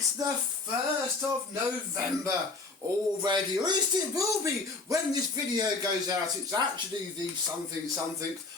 It's the 1st of November already, or at least it will be when this video goes out. It's actually the something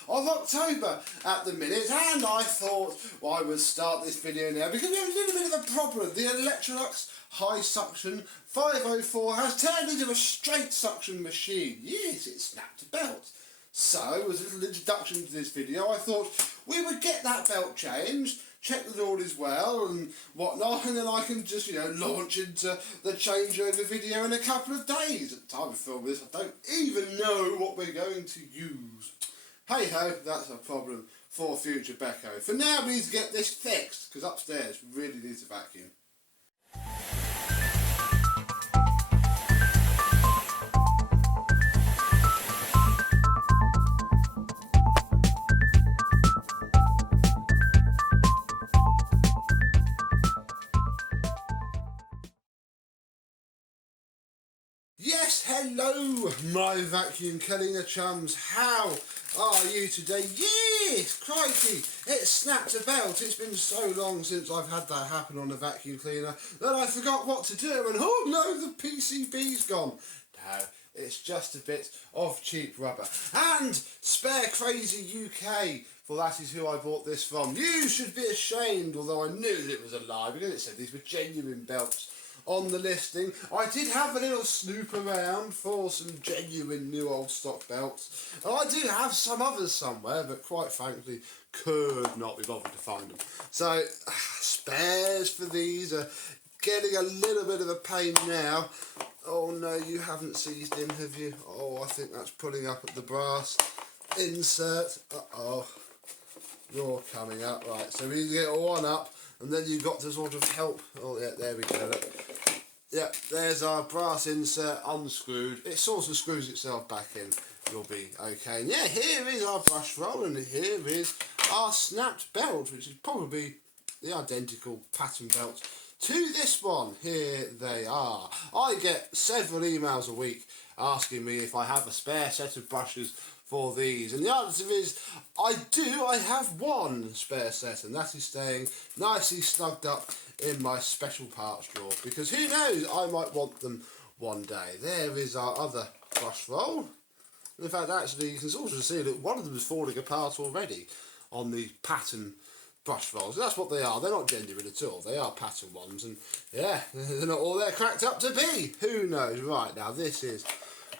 of October at the minute, and I thought I would start this video now because we have a little bit of a problem. The Electrolux high suction 504 has turned into a straight suction machine. Yes, it snapped a belt. So, as a little introduction to this video, I thought we would get that belt changed, check that all is well and whatnot, and then I can just, launch into the changeover video in a couple of days. At the time of filming this, I don't even know what we're going to use. Hey ho, that's a problem for future Becco. For now, we need to get this fixed, because upstairs really needs a vacuum. Yes, hello, my vacuum cleaner chums. How are you today? Yes, crikey, it snapped a belt. It's been so long since I've had that happen on a vacuum cleaner that I forgot what to do, and oh no, the PCB's gone. No, it's just a bit of cheap rubber. And Spare Crazy UK, for that is who I bought this from. You should be ashamed, although I knew that it was a lie because it said these were genuine belts on the listing. I did have a little snoop around for some genuine new old stock belts, and I do have some others somewhere, but quite frankly could not be bothered to find them. So spares for these are getting a little bit of a pain now. Oh no, you haven't seized in, have you? Oh, I think that's pulling up at the brass insert. Uh-oh, you're coming up. Right, so we need to get one up, and then you've got to sort of help. Oh yeah, there we go. Look. Yeah, there's our brass insert unscrewed. It sort of screws itself back in. You'll be okay. And yeah, here is our brush roll, and here is our snapped belt, which is probably the identical pattern belt to this one. Here they are. I get several emails a week asking me if I have a spare set of brushes for these, and the answer is I do. I have one spare set, and that is staying nicely snugged up in my special parts drawer, because who knows, I might want them one day. There is our other brush roll. In fact, actually, you can sort of see that one of them is falling apart already on the pattern brush rolls. That's what they are. They're not genuine at all. They are pattern ones, and yeah, they're not all they're cracked up to be. Who knows? Right, now this is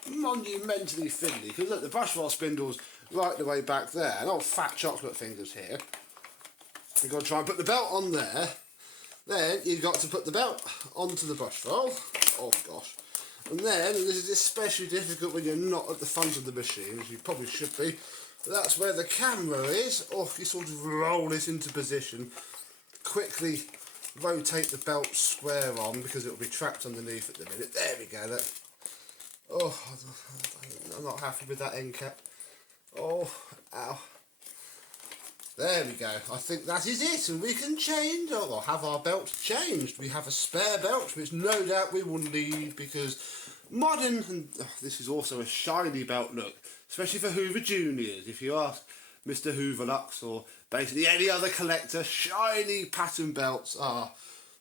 monumentally fiddly, because look, the brush roll spindle's right the way back there, and old fat chocolate fingers here. You've got to try and put the belt on there. Then you've got to put the belt onto the brush roll. Oh gosh. And then, and this is especially difficult when you're not at the front of the machine, as you probably should be, but that's where the camera is. Oh, you sort of roll it into position, quickly rotate the belt square on, because it will be trapped underneath at the minute. There we go, look. Oh, I'm not happy with that end cap. Oh, ow. There we go. I think that is it, and we can change, or have our belt changed. We have a spare belt, which no doubt we will need, because modern, and this is also a shiny belt look, especially for Hoover Juniors. If you ask Mr. Hoover Lux, or basically any other collector, shiny pattern belts are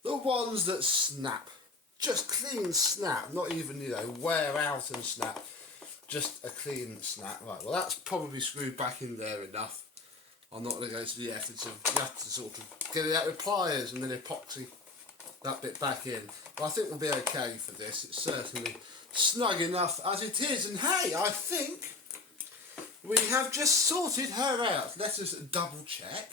the ones that snap. Just clean snap, not even, wear out and snap. Just a clean snap. Right, well that's probably screwed back in there enough. I'm not going to go to the effort of, you have to sort of get it out with pliers and then epoxy that bit back in. But I think we'll be okay for this. It's certainly snug enough as it is. And hey, I think we have just sorted her out. Let us double check.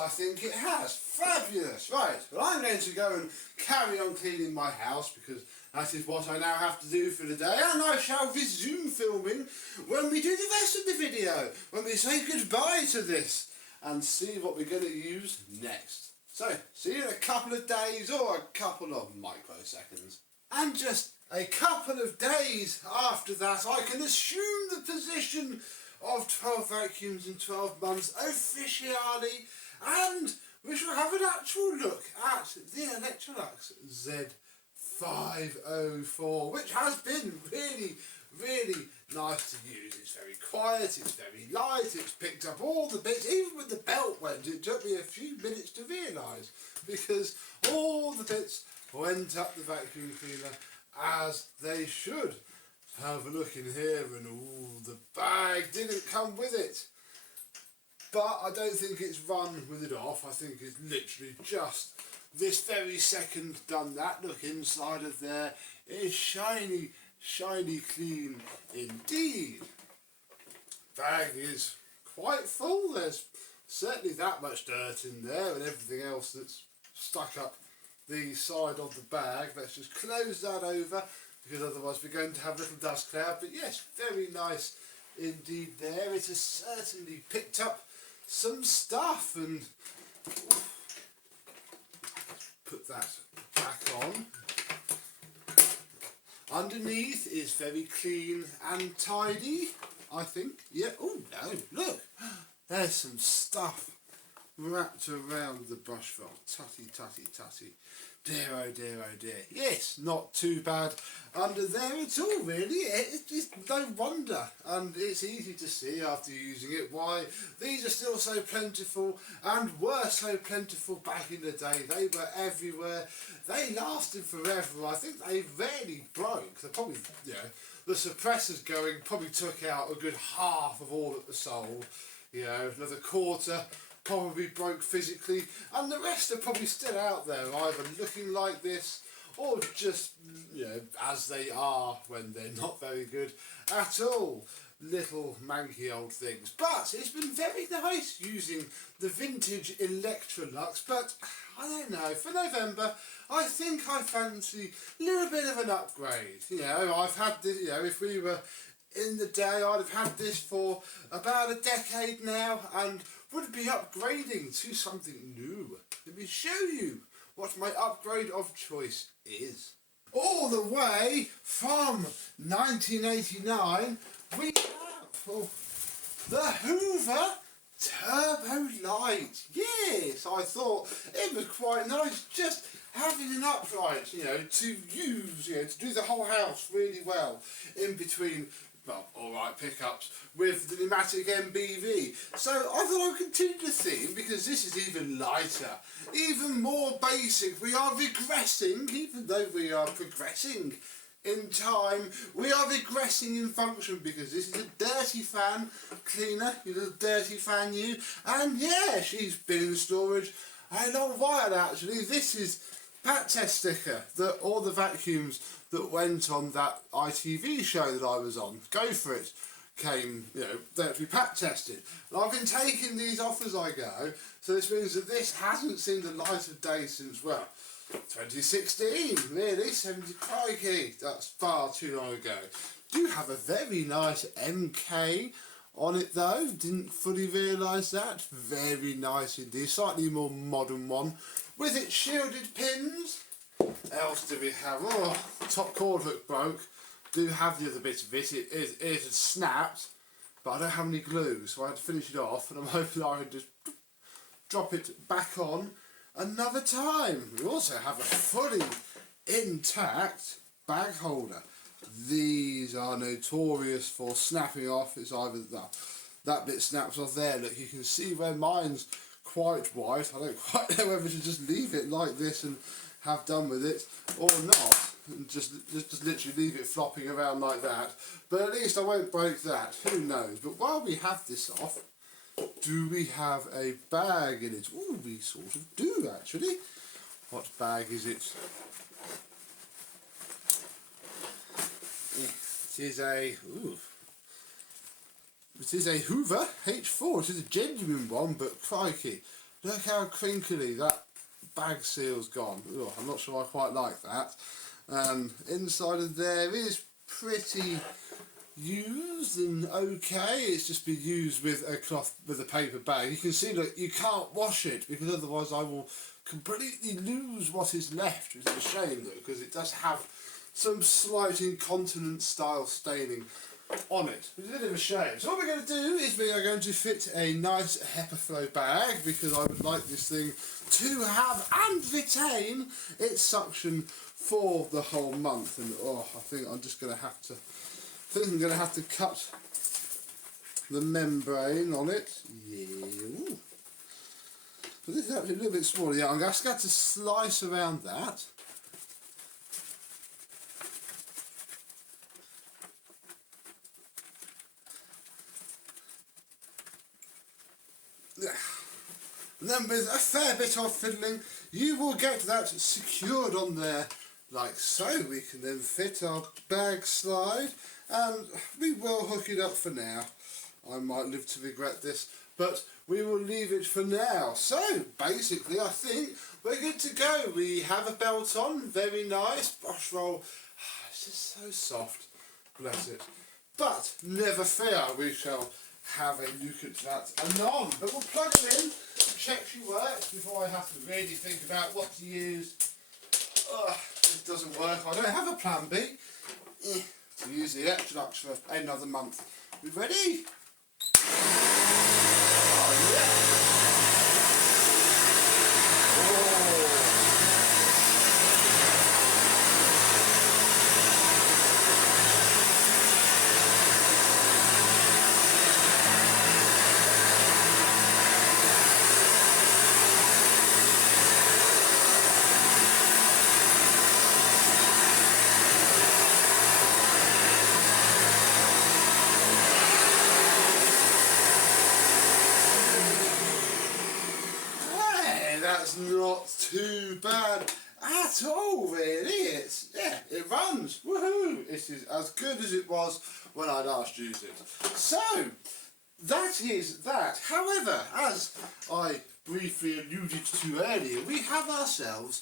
I think it has. Fabulous. Right, well, I'm going to go and carry on cleaning my house because that is what I now have to do for the day, and I shall resume filming when we do the rest of the video, when we say goodbye to this and see what we're going to use next. So, see you in a couple of days or a couple of microseconds. And just a couple of days after that, I can assume the position of 12 vacuums in 12 months officially, and we shall have an actual look at the Electrolux Z504, which has been really nice to use. It's very quiet, it's very light, it's picked up all the bits, even when the belt went, it took me a few minutes to realise, because all the bits went up the vacuum cleaner as they should. Have a look in here, and the bag didn't come with it. But I don't think it's run with it off. I think it's literally just this very second done that. Look, inside of there is shiny clean indeed. Bag is quite full. There's certainly that much dirt in there and everything else that's stuck up the side of the bag. Let's just close that over, because otherwise we're going to have a little dust cloud. But yes, very nice indeed there. It has certainly picked up some stuff, and put that back on. Underneath is very clean and tidy, I think. Yeah, oh no, look, there's some stuff wrapped around the brush felt. Tutty. Dear oh dear. Yes, not too bad under there at all, really. It's just no wonder, and it's easy to see after using it why these are still so plentiful, and were so plentiful back in the day. They were everywhere. They lasted forever. I think they rarely broke. They probably, the suppressors going probably took out a good half of all that was sold. Another quarter probably broke physically, and the rest are probably still out there, either looking like this or just, as they are when they're not very good at all. Little manky old things. But it's been very nice using the vintage Electrolux, but I don't know, for November I think I fancy a little bit of an upgrade. I've had this, if we were in the day, I'd have had this for about a decade now, and would be upgrading to something new. Let me show you what my upgrade of choice is. All the way from 1989, we have the Hoover Turbolight. Yes, I thought it was quite nice just having an upright, to use, to do the whole house really well in between. Well, alright pickups with the pneumatic MBV. So I thought I would continue the theme, because this is even lighter, even more basic. We are regressing, even though we are progressing in time, we are regressing in function, because this is a dirty fan cleaner, you little dirty fan you. And yeah, she's been in storage a long while actually. This is pat test sticker that all the vacuums that went on that ITV show that I was on, Go For It, came, they had to be pat tested. And I've been taking these off as I go, so this means that this hasn't seen the light of day since, 2016, really. 70, crikey, that's far too long ago. Do have a very nice MK on it though, didn't fully realise that. Very nice indeed, slightly more modern one, with its shielded pins. Else do we have? Top cord hook broke. Do have the other bits of it. It has snapped, but I don't have any glue, so I had to finish it off, and I'm hoping I can just drop it back on another time. We also have a fully intact bag holder. These are notorious for snapping off. It's either that bit snaps off there. Look, you can see where mine's quite white. I don't quite know whether to just leave it like this and have done with it or not, and just literally leave it flopping around like that. But at least I won't break that, who knows. But while we have this off, do we have a bag in it? Oh, we sort of do actually. What bag is it? It is a Hoover H4. It is a genuine one, but crikey, Look how crinkly that bag seal's gone. Ugh, I'm not sure I quite like that. Inside of there is pretty used and okay. It's just been used with a cloth, with a paper bag. You can see that you can't wash it because otherwise I will completely lose what is left, which is a shame though, because it does have some slight incontinence style staining on it, which is a bit of a shame. So what we're going to do is we are going to fit a nice HEPA bag, because I would like this thing to have and retain its suction for the whole month. And I think I'm just going to have to, cut the membrane on it. Yeah. Ooh. So this is actually a little bit smaller. Yeah, I'm just going to slice around that. And then with a fair bit of fiddling, you will get that secured on there like so. We can then fit our bag slide, and we will hook it up for now. I might live to regret this, but we will leave it for now. So basically I think we're good to go. We have a belt on, very nice, brush roll. It's just so soft, bless it. But never fear, we shall have a look at that anon. But we'll plug it in, check she works before I have to really think about what to use. It doesn't work. I don't have a plan B. To use the Electrolux for another month. We ready? Oh yeah! That's not too bad at all, really. It runs. Woohoo! It is as good as it was when I last used it. So that is that. However, as I briefly alluded to earlier, we have ourselves.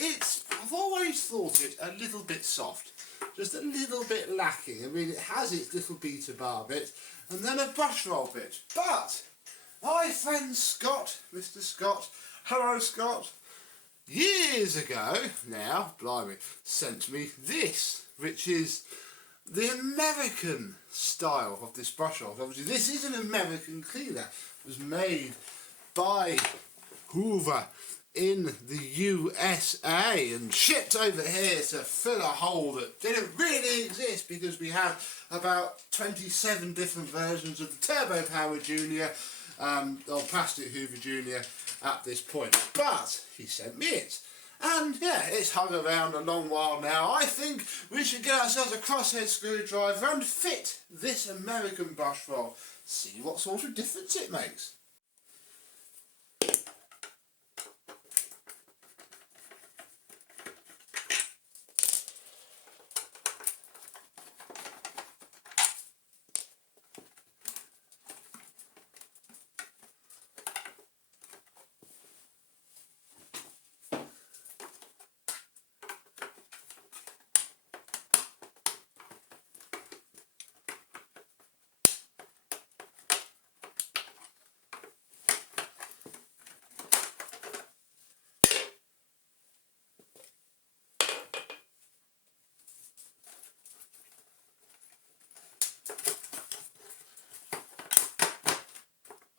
I've always thought it a little bit soft, just a little bit lacking. I mean, it has its little beta bar bit and then a brush roll bit, but my friend Scott, Mr. Scott, hello Scott, years ago now, blimey, sent me this, which is the American style of this brush roll. Obviously this is an American cleaner. It was made by Hoover in the USA and shipped over here to fill a hole that didn't really exist, because we had about 27 different versions of the Turbo Power Junior or Plastic Hoover Junior at this point. But he sent me it, and yeah, it's hung around a long while now. I think we should get ourselves a crosshead screwdriver and fit this American brush roll, see what sort of difference it makes.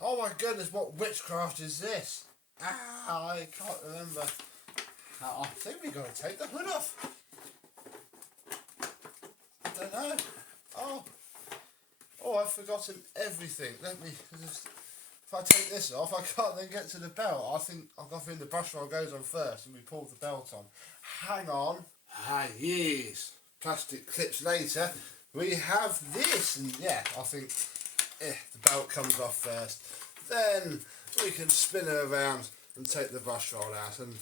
Oh my goodness, what witchcraft is this? I can't remember. I think we've got to take the hood off. I don't know. Oh, I've forgotten everything. Let me just, if I take this off, I can't then get to the belt. I think the brush roll goes on first and we pull the belt on. Hang on. Yes. Plastic clips later. We have this, and yeah, I think the belt comes off first. Then we can spin it around and take the brush roll out. And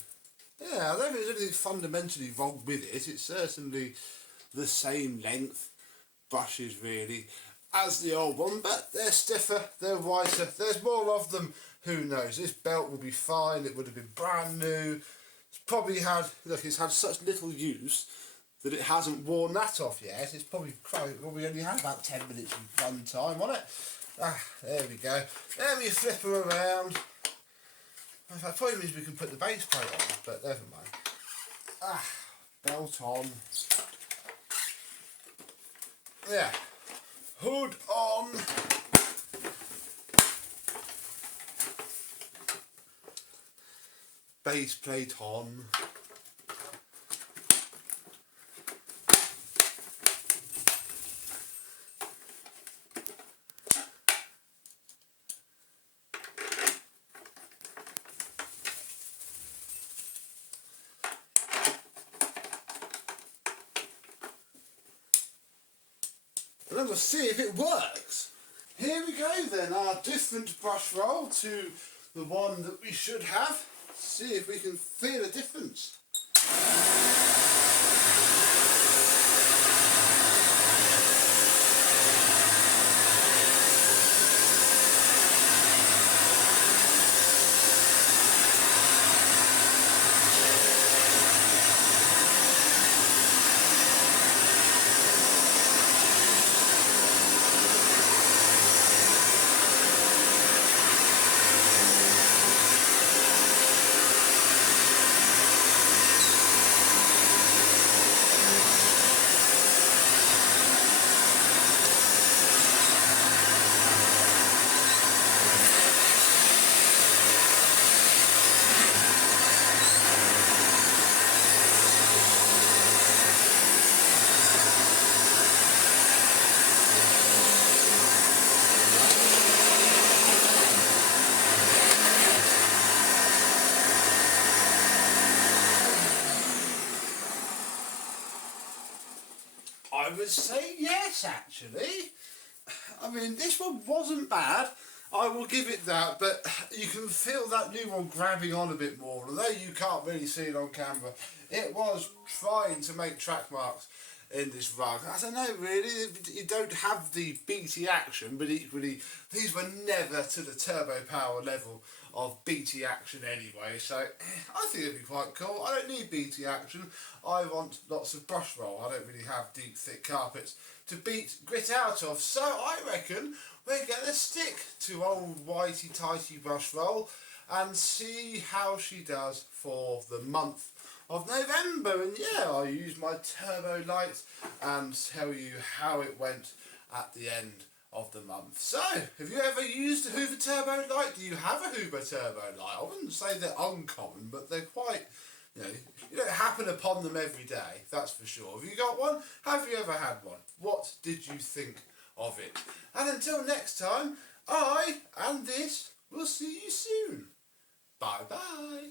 yeah, I don't think there's anything fundamentally wrong with it. It's certainly the same length brushes really as the old one, but they're stiffer, they're whiter, there's more of them who knows? This belt will be fine. It would have been brand new. It's probably had, look, it's had such little use that it hasn't worn that off yet. It's probably only had about 10 minutes of run time on it. There we go. Then we flip her around. That probably means we can put the base plate on, but never mind. Belt on. Yeah. Hood on. Base plate on. And then we'll see if it works. Here we go then, our different brush roll to the one that we should have. See if we can feel a difference. I would say yes, actually. I mean, this one wasn't bad. I will give it that, but you can feel that new one grabbing on a bit more. Although you can't really see it on camera, it was trying to make track marks in this rug. I don't know, really. You don't have the BT action, but equally, these were never to the turbo power level of BT action anyway, so I think it'd be quite cool. I don't need BT action. I want lots of brush roll. I don't really have deep, thick carpets to beat grit out of, so I reckon we're going to stick to old whitey tighty brush roll and see how she does for the month of November. And yeah, I'll use my Turbolight and tell you how it went at the end of the month. So, have you ever used a Hoover Turbolight? Do you have a Hoover Turbolight? I wouldn't say they're uncommon, but they're quite, you don't happen upon them every day, that's for sure. Have you got one? Have you ever had one? What did you think of it? And until next time, I and this will see you soon. Bye bye.